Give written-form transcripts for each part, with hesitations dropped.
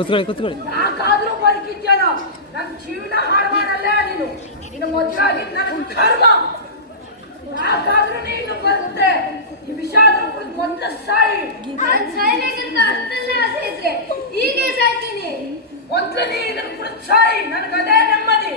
ಕೂತ್ಕೊಳ್ಳಿ. ಯಾಕಾದ್ರೂ ಬದುಕಿದ್ಯಾನೋ ನನ್ನ ಜೀವನ ಹಾಳು ಮಾಡಲ್ಲೇ ನೀನು. ನಿನ್ನ ಮದುವೆ ಆಗಿದ್ದು ನನ್ನ ಕರ್ಮ. ಯಾಕಾದ್ರೂ ನೀನು ಬರುತ್ತೆ ಈ ವಿಷಾದ ಮೊದಲ ಸಾಯಿ. ನಾನು ಸಾಯ್ಬೇಕಂತ ಅಷ್ಟೆಲ್ಲ ಆಸೆ ಇದ್ರೆ ಹೀಗೆ ಸಾಯ್ತೀನಿ. ಮೊದಲು ನೀನು ಕೂಡ ಸಾಯಿ, ನನಗದೇ ನೆಮ್ಮದಿ.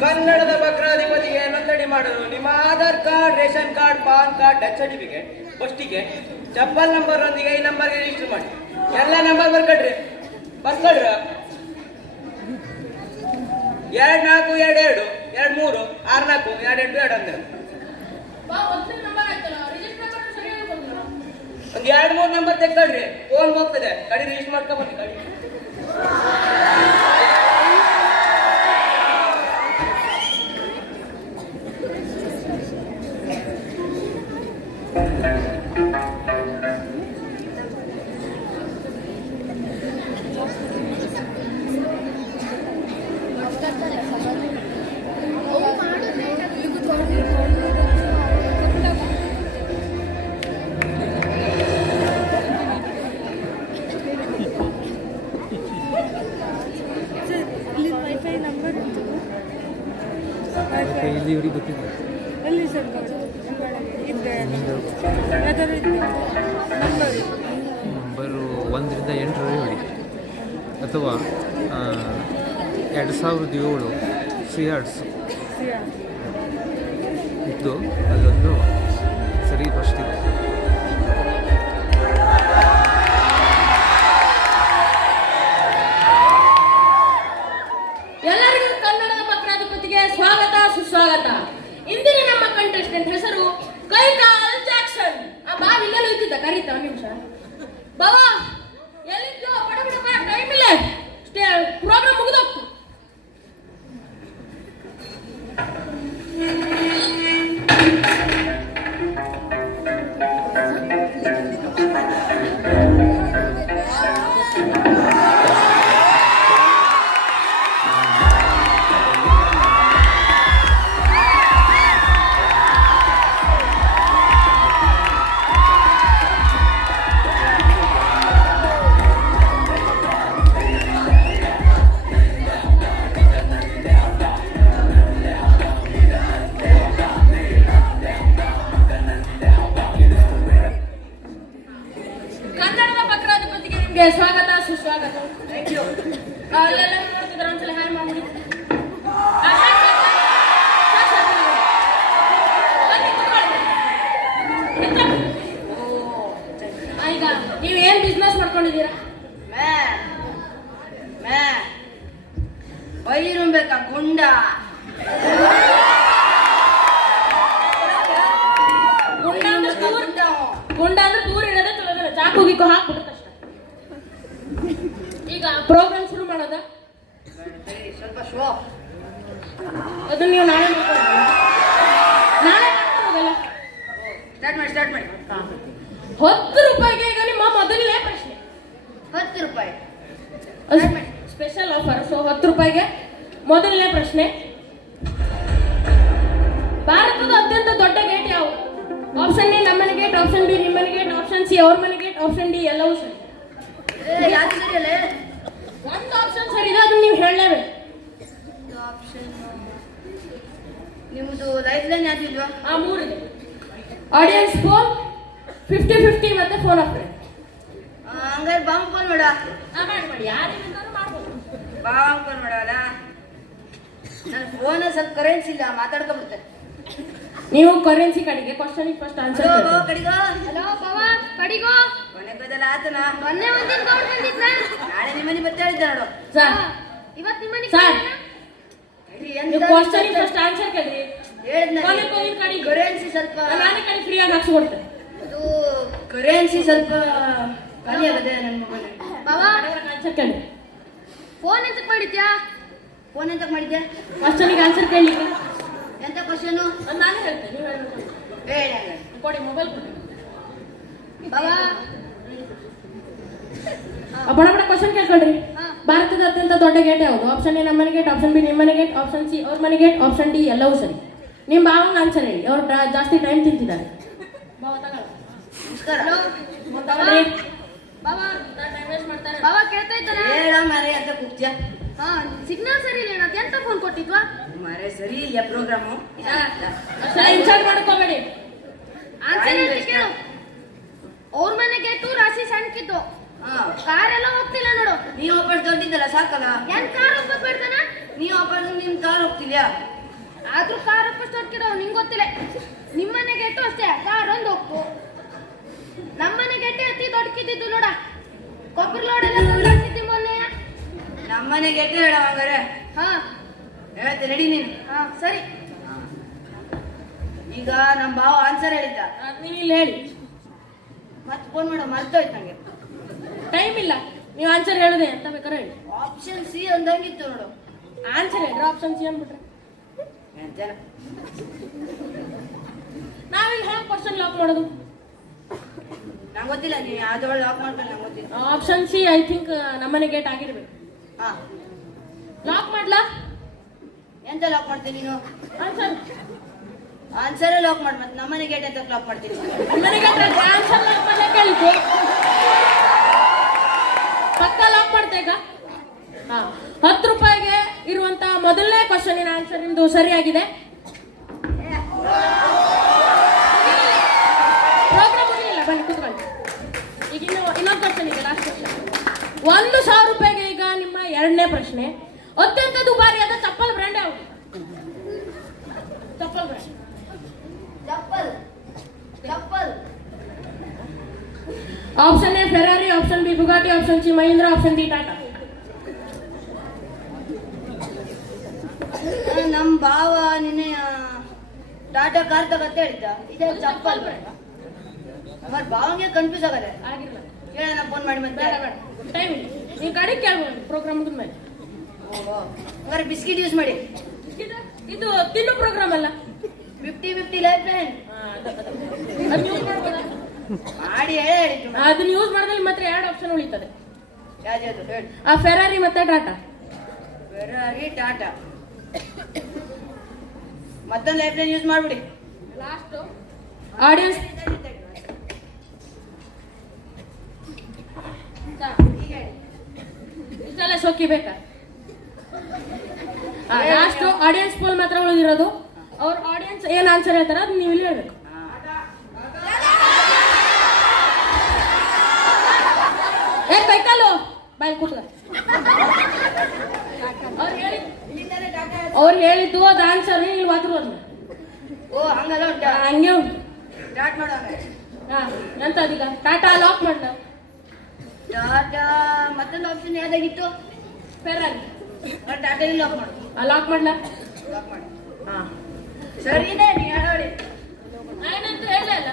ಕನ್ನಡದ ಭದ್ರಾಧಿಪತಿಗೆ ನೋಂದಣಿ ಮಾಡಲು ನಿಮ್ಮ Aadhaar card, ration card, PAN card, death certificate, bus ticket, ಚಪ್ಪಲ್ ನಂಬರ್ ಒಂದಿಗೆ ಈ ನಂಬರ್ಗೆ ರಿಜಿಸ್ಟರ್ ಮಾಡಿ. ಎಲ್ಲ ನಂಬರ್ ಬರ್ಕೊಡ್ರಿ. 2422 23 64 282 ಒಂದು 2-3 ನಂಬರ್ ತೆಕ್ಕೊಳ್ರಿ. ಫೋನ್ ಹೋಗ್ತದೆ, ಗಾಡಿ ರಿಜಿಸ್ಟರ್ ಮಾಡ್ಕೊಂಡ್ ಬನ್ನಿ. ಗಾಡಿ ಇಲ್ಲಿ ಇವರಿಗೆ ಗೊತ್ತಿದೆ. ಎಲ್ಲಿ ಸರ್ ಇದ್ದೆ ನಂಬರು 1ರಿಂದ 8 ಹೇಳಿ, ಅಥವಾ 2007 ಸಿಯಾರ್ಡ್ಸ್ ಇತ್ತು, ಅದೊಂದು ಸರಿ ಫಸ್ಟ್ ಇದೆ. ಎಲ್ಲರಿಗೂ ಕನ್ನಡದ ಭದ್ರಾಧಿಪತಿಗೆ ಸ್ವಾಗತ ಸುಸ್ವಾಗತ. ಇಂದಿನ ನಮ್ಮ ಕಂಟೆಸ್ಟೆಂಟ್ ಹೆಸರು ಕೈಕಾಲ್ ಜಾಕ್ಸನ್. ಆ ಬಾವ್ ಇಲ್ಲೆಲ್ಲ ಇದ್ದಿದ್ದ, ಕರೀತ ಒಂದು ನಿಮಿಷ. ಬಾವಾ ಎಲ್ಲಿದ್ದು? ಬಡ ಟೈಮ್ ಇಲ್ಲ, ಪ್ರೋಗ್ರಾಮ್ ಮುಗಿದೋಗ್ತು. ಸ್ವಾಗತ ಸುಸ್ವಾಗತ. ಅಲ್ಲೆಲ್ಲ ನೋಡ್ತಿದ್ದಾರೆ, ಒಂದ್ಸಲ ಹಾಯ್ ಮಾಡಿ. ಈಗ ನೀವು ಏನ್ ಬಿಸ್ನೆಸ್ ಮಾಡ್ಕೊಂಡಿದ್ದೀರಾ? ಬೈರುಂಬೇಕಾ ಗುಂಡ? ಗುಂಡ ಅಂದ್ರೆ ದೂರ ಇಡೋದೇ ಚಲೋದಿಲ್ಲ, ಚಾಕು ಗೀಕು ಹಾಕ್ಬಿಡುತ್ತೆ ಅಷ್ಟೇ. ಈಗ ಪ್ರೋಗ್ರಾಮ್ ಶುರು ಮಾಡೋದ? ಸ್ವಲ್ಪ ಶೋ ಅದನ್ನ ನೀವು ನಾಳೆ ಮಾಡ್ಕೋಬೋದಲ್ಲ? ಸ್ಟಾರ್ಟ್ ಮಾಡಿ. 10 ರೂಪಾಯಿಗೆ ಈಗ ನಿಮ್ಮ ಮೊದಲನೇ ಪ್ರಶ್ನೆ. 10 ರೂಪಾಯಿ ಸ್ಪೆಷಲ್ ಆಫರ್. ಸೊ 10 ರೂಪಾಯಿಗೆ ಮೊದಲನೇ ಪ್ರಶ್ನೆ. ಭಾರತದ ಅತ್ಯಂತ ದೊಡ್ಡ ಗೇಟ್ ಯಾವುದು? ಆಪ್ಷನ್ ಎ ನಮ್ಮನೆ ಗೇಟ್, ಆಪ್ಷನ್ ಬಿ ನಿಮ್ಮನೆ ಗೇಟ್, ಆಪ್ಷನ್ ಸಿ ಅವ್ರ ಮನೆ ಗೇಟ್, ಆಪ್ಷನ್ ಡಿ ಎಲ್ಲವೂ ಸರಿ. ಯಾಕೆ ಸರಿಯಲ್ಲ ಒಂದು ಆಪ್ಷನ್ ಸರಿ ಇದೆ ಅದನ್ನ ನೀವು ಹೇಳಲೇಬೇಕು. ಆಪ್ಷನ್ ನಿಮ್ಮದು ಲೈಫ್ ಲೈನ್ ಯಾವ್ದಿಲ್ವಾ? ಆ ಮೂರಿದೆ. ಆಡಿಯನ್ಸ್ ಫೋನ್ 50-50 ಮತ್ತೆ ಫೋನ್ ಆಫ್ ಫ್ರೆಂಡ್. ಹಂಗಾರೆ ಬಾಂಬ್ ಫೋನ್ ಮಾಡ. ಮಾಡಿ ಯಾರಿಂದ ಮಾಡ್ಬೋದು. ಬಾಂಬ್ ಫೋನ್ ಮಾಡಲ್ಲ. ನನ್ನ ಫೋನ್ ಸ್ವಲ್ಪ ಕರೆನ್ಸಿ ಇಲ್ಲ, ಮಾತಾಡ್ಕೊಂಡ್ಬಿಡ್ತೆ. ನೀವು ಕರೆನ್ಸಿ ಕಡೆಗೆ ಕ್ವಶನ್ ಫಸ್ಟ್ ಆನ್ಸರ್ ಕಡಿಗೋ. ಹಲೋ ಬಾವ ಕಡಿಗೋ. ಕೊನೆ ಬದಲ ಆತನ. ಮೊನ್ನೆ ಒಂದಿನ ಗೌಡ್ ಬಂದಿದ್ನ. ನಾಳೆ ನಿಮ್ಮನೆ ಮತ್ತೆ ಹೇಳಿದ್ದೆ ನೋಡು. ಸರ್ ಇವತ್ತು ನಿಮ್ಮನೆ ಸರ್ ಎಂತ ನೀವು ಕ್ವಶನ್ ಫಸ್ಟ್ ಆನ್ಸರ್ ಕೇಳ್ರಿ. ಹೇಳಿದ್ನ ಕೊನೆ ಕೋವಿನ ಕಡೆ ಕರೆನ್ಸಿ ಸ್ವಲ್ಪ ನಾನೇ ಕಡೆ ಫ್ರೀ ಆಗಿ ಹಾಕ್ಸ್ಕೊಡ್ತೇನೆ. ಅದು ಕರೆನ್ಸಿ ಸ್ವಲ್ಪ ಖಾಲಿ ಆಗದೆ ನನ್ನ ಮಗನೇ. ಬಾವ ಆನ್ಸರ್ ಕೇಳಿ. ಫೋನ್ ಎಂತಕ್ ಮಾಡಿದ್ಯಾ? ಫೋನ್ ಎಂತ ಮಾಡಿದ್ದೆ? ಕ್ವಶನಿಗೆ ಆನ್ಸರ್ ಕೇಳಲಿಕ್ಕೆ ಎಂತ ಕ್ವಶನು? ನಾನೇ ಹೇಳ್ತೇನೆ, ನೀವು ಹೇಳ್ಬೇಕು. ಹೇಳ ಕೊಡಿ ಮೊಬೈಲ್ ಕೊಡಿ. ಬಾವ ಬಡ ಬಡ ಕ್ವಶನ್ ಕೇಳ್ಕೊಳ್ರಿ. ಭಾರತದ ಅತ್ಯಂತ ದೊಡ್ಡ ಗೇಟ್ ಯಾವುದು? ಆಪ್ಷನ್ ಎ ನಮ್ಮನೆ ಗೇಟ್, ಆಪ್ಷನ್ ಬಿ ನಿಮ್ಮನೆ ಗೇಟ್, ಆಪ್ಷನ್ ಸಿ ಅವ್ರ ಮನೆ ಗೇಟ್, ಆಪ್ಷನ್ ಡಿ ಎಲ್ಲವೂ ಸರಿ. ನಿಮ್ಮ ಭಾವಂಗ ಆನ್ಸರ್ ಹೇಳಿ. ಅವ್ರು ಜಾಸ್ತಿ ಟೈಮ್ ತಿಂತಿದ್ದಾರೆ. ಭಾವ ತಗೊಳ್ಳಿ. ನಮಸ್ಕಾರ. ತಗೊಳ್ರಿ. ಬಾವ ಟೈಮ್ ವೇಸ್ಟ್ ಮಾಡ್ತಾರೆ. ಬಾವ ಕೇಳ್ತಾ ಇದ್ದಾನ? ಹೇಳ ಮಾರೆ ಅಂತ ಕೂಗ್ತ್ಯಾ? ಹಾ ಸಿಗ್ನಲ್ ಸರಿ ಇಲ್ಲ. ಏನಂತ ಎಂತ ಫೋನ್ ಕೊಟ್ಟಿದ್ವಾ? ಮಾರೆ ಸರಿ ಇಲ್ಲ ಪ್ರೋಗ್ರಾಮು. ಇನ್ಸಲ್ಟ್ ಮಾಡ್ಕೋಬೇಡಿ. ಆನ್ಸರ್ ಅಂತ ಕೇಳು. ಅವ್ರ ಮನೆ ಗೇಟು ರಾಶಿ ಸಣ್ಣಕಿದ್ದು. ಕಾರ್ ಎಲ್ಲ ಹೋಗ್ತಿಲ್ಲ ನೋಡು. ನೀವು ವಾಪಸ್ ದೊಡ್ಡಿದ್ದಲ್ಲ ಸಾಕಲ್ಲ. ಏನ್ ಕಾರ್ ಹೋಗ್ಬೇಕು ಬೇಡ್ತಾನ? ನೀವು ವಾಪಸ್ ನಿಮ್ ಕಾರ್ ಹೋಗ್ತಿದ್ಯಾ? ಆದ್ರೂ ಕಾರ್ ಹೋಗ್ಬೇಕು ದೊಡ್ಕಿರೋ ನಿಂಗೆ ಗೊತ್ತಿಲ್ಲ. ನಿಮ್ಮನೆ ಗೇಟು ಅಷ್ಟೇ, ಕಾರ್ ಒಂದು ಹೋಗ್ತು. ನಮ್ಮನೆ ಗೇಟೆ ಅತಿ ದೊಡ್ಕಿದ್ದು ನೋಡ. ಕೊಬ್ಬರಿ ಲೋಡ್ ಎಲ್ಲ ಹಾಕಿದ್ದಿ ಮೊನ್ನೆ. ನಮ್ಮನೆ ಗೆಟ್ಟು ಹೇಳ ಹಂಗಾರೆ. ಹಾ ಹೇಳ್ತೆ ನಡಿ ನೀನು. ಹಾ ಸರಿ. ಈಗ ನಮ್ಮ ಭಾವ ಆನ್ಸರ್ ಹೇಳಿದ್ದ. ನೀವು ಇಲ್ಲಿ ಹೇಳಿ. ಮತ್ತೆ ಫೋನ್ ಮಾಡೋ ಮರ್ತೋಯ್ತು ನಂಗೆ. ಟೈಮ್ ಇಲ್ಲ. ನೀವು ಆನ್ಸರ್ ಹೇಳದೆ ಅಂತ ಬೇಕಾದ್ರೆ ಹೇಳಿ. ಆಪ್ಷನ್ ಸಿ ಅಂದಂಗಿತ್ತು ನೋಡು. ಆನ್ಸರ್ ಹೇಳ್ರಿ. ಆಪ್ಷನ್ ಸಿ ಅಂದ್ಬಿಟ್ರೆ ಎಂತೇನ? ನಾವೀಗ ಹೇಗೆ ಕ್ವಶನ್ ಲಾಕ್ ಮಾಡೋದು? ನಂಗೆ ಗೊತ್ತಿಲ್ಲ, ನೀವು ಯಾವ್ದೊಳಗೆ ಲಾಕ್ ಮಾಡ್ಕೊಂಡು ನಂಗೆ ಗೊತ್ತಿಲ್ಲ. ಆಪ್ಷನ್ ಸಿ ಐ ಥಿಂಕ್ ನಮ್ಮನೆ ಗೇಟ್ ಆಗಿರ್ಬೇಕು. ಹಾ ಲಾಕ್ ಮಾಡ್ಲಾ? ಎಂತ ಲಾಕ್ ಮಾಡ್ತೀನಿ ನೀನು? ಆನ್ಸರ್ ಆನ್ಸರೇ ಲಾಕ್ ಮಾಡಿ ಮತ್ತೆ ನಮ್ಮನೆ ಗೇಟ್ ಅಂತ ಲಾಕ್ ಮಾಡ್ತೀನಿ. ನಮ್ಮನೆ ಗೇಟ್ ಆನ್ಸರ್ ಲಾಕ್ ಮಾಡಲೇ ಕೇಳಿತು. ಪಕ್ಕ ಲಾಕ್ ಮಾಡ್ತಾ ಈಗ. 10 ರೂಪಾಯಿಗೆ ಇರುವಂತ ಮೊದಲನೇ ಕ್ವಶನಿನ ಆನ್ಸರ್ ನಿಮ್ದು ಸರಿಯಾಗಿದೆ. ಪ್ರೋಗ್ರಾಮ್ ಮುಗಿಲಿಲ್ಲ, ಬನ್ನಿ ಕೂತ್ಕೊಳ್ಳಿ. ಈಗ ಇನ್ನೊಂದು ಕ್ವಶನ್ ಇದೆ, ಲಾಸ್ಟ್ ಕ್ವಶನ್. 1,000 ರೂಪಾಯಿಗೆ ಈಗ ನಿಮ್ಮ ಎರಡನೇ ಪ್ರಶ್ನೆ. ಅತ್ಯಂತ ದುಬಾರಿಯಾದ ಚಪ್ಪಲ್ ಬ್ರ್ಯಾಂಡ್ ಯಾವುದು? ಚಪ್ಪಲ್ ಬ್ರ್ಯಾಂಡ್. ಚಪ್ಪಲ್ ಚಪ್ಪಲ್. Option A Ferrari, option B Bugatti, option C Mahindra, option D Tata. ನಮ್ಮ ಭಾವ ನಿನ್ನೆ ಟಾಟಾ ಕಾರ್ ತಗತ್ತೆ ಹೇಳಿದ್ದ. ಇದೇ ಚಪ್ಪಲ್. ಮತ್ತೆ ಭಾವಂಗೆ ಕನ್ಫ್ಯೂಸ್ ಆಗದೆ. ಆಗಿಲ್ಲ, ಹೇಳ ಫೋನ್ ಮಾಡಿ ಮತ್ತೆ. ಬೇಡ ಬೇಡ, ಟೈಮ್ ಇಲ್ಲ. ನೀವು ಕಡೆ ಕೇಳ್ಬೋದು ಪ್ರೋಗ್ರಾಮ್ ಮುಗಿದ್ಮೇಲೆ. ಹಂಗಾರೆ ಬಿಸ್ಕಿಟ್ ಯೂಸ್ ಮಾಡಿ. ಇದು ತಿನ್ನು ಪ್ರೋಗ್ರಾಮ್ ಅಲ್ಲ. 50-50 ಲೈಫ್ ಲೈನ್ ಅದನ್ನ ಯೂಸ್ ಮಾಡ್ಬೋದಾ? ಮಾಡಿ ಹೇಳಿಟ್ಟು. ಅದನ್ನ ಯೂಸ್ ಮಾಡಿದ್ರೆ ಮಾತ್ರ 2 ಆಪ್ಷನ್ ಉಳಿತದೆ. ಯಾವ್ದು ಹೇಳಿ? ಆ ಫೆರಾರಿ ಮತ್ತೆ ಟಾಟಾ. ಫೆರಾರಿ ಟಾಟಾ. ಮತ್ತೊಂದು ಲೈಫ್ ಲೈನ್ ಯೂಸ್ ಮಾಡ್ಬಿಡಿ. ಲಾಸ್ಟ್ ಆಡಿಯನ್ಸ್ ಇಷ್ಟೆಲ್ಲ ಸೋಕಿ ಬೇಕಾ? ಲಾಸ್ಟ್ ಆಡಿಯನ್ಸ್ ಪೋಲ್ ಮಾತ್ರ ಉಳಿದಿರೋದು. ಅವ್ರ ಆಡಿಯನ್ಸ್ ಏನ್ ಆನ್ಸರ್ ಹೇಳ್ತಾರ ಅದು ನೀವು ಇಲ್ಲಿ ಹೇಳ್ಬೇಕು. ಏ ಕೈಕಾಲು ಬಾಯ್ ಕೂತ್ಕ. ಅವ್ರು ಹೇಳಿದ್ದು ಅದು ಆನ್ಸರ್ ಇಲ್ಲಿ ಮಾತ್ರ ಓ ಹಂಗಲ್ಲ ಉಂಟಾ? ಹಂಗೆ ಉಂಟು. ಸ್ಟಾರ್ಟ್ ಮಾಡೋಣ. ಎಂತ ಅದೀಗ ಟಾಟಾ ಲಾಕ್ ಮಾಡ್ಲ. ಟಾಟಾ ಮತ್ತೊಂದು ಆಪ್ಷನ್ ಯಾವ್ದಾಗಿತ್ತು? ಫೆರಾರಿ. ಟಾಟಾ ಲಾಕ್ ಮಾಡು. ಲಾಕ್ ಮಾಡ್ಲ. ಲಾಕ್ ಮಾಡಿ. ಹಾ ಸರಿನೇ ನೀ ಹೇಳಿ. ನಾನಂತೂ ಹೇಳಲ್ಲ.